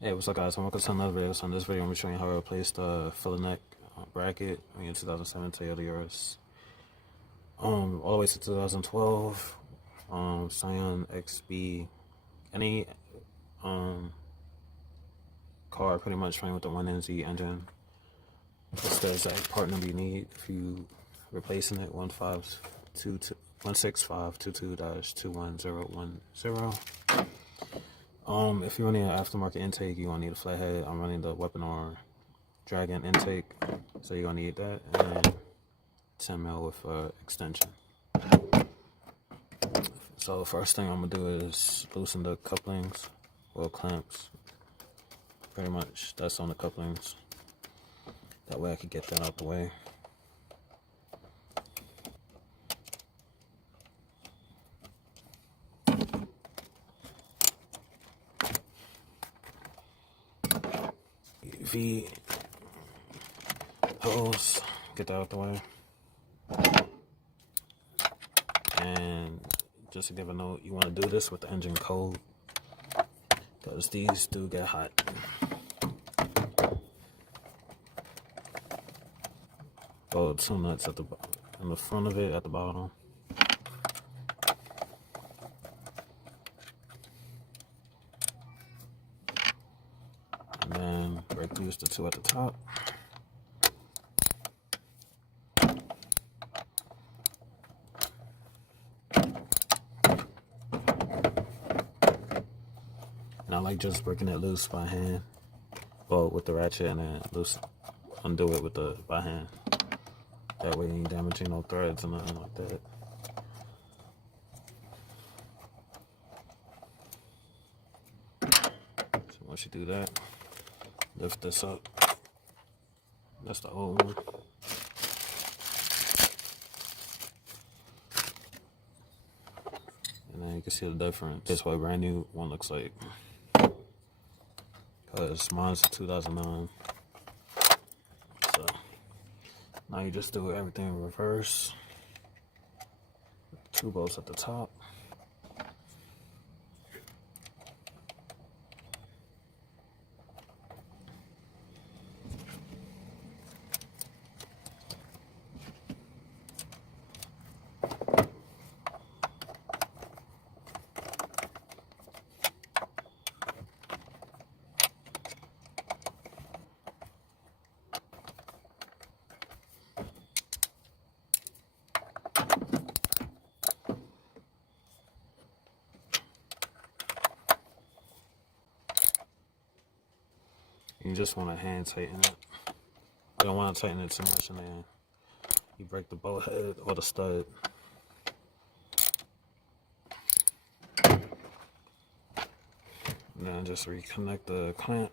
Hey, what's up guys? I'm welcome to another video. So in this video I'm showing you how to replace the filler neck bracket on your 2007 Toyota Yaris. All the way to 2012, Scion XB, any car pretty much running with the 1NZ engine. That's the exact part number you need if you replacing it. 16522-21010. If you're running an aftermarket intake, you're gonna need a flathead. I'm running the Weapon or Dragon intake, so you're gonna need that, and 10 mil with extension. So first thing I'm gonna do is loosen the couplings or clamps. Pretty much that's on the couplings. That way I can get that out the way. V hose, get that out the way. And just to give a note, you want to do this with the engine cold, because these do get hot. Oh, 2 nuts at the in the front of it at the bottom. And then brake loose the 2 at the top. And I like just breaking it loose by hand, well, with the ratchet, and then undo it with the by hand. That way you ain't damaging no threads or nothing like that. So once you do that, lift this up. That's the old one. And then you can see the difference. That's what a brand new one looks like. Because mine's a 2009. So now you just do everything in reverse. 2 bolts at the top. You just want to hand tighten it. You don't want to tighten it too much, and then you break the bolt head or the stud. And then just reconnect the clamp.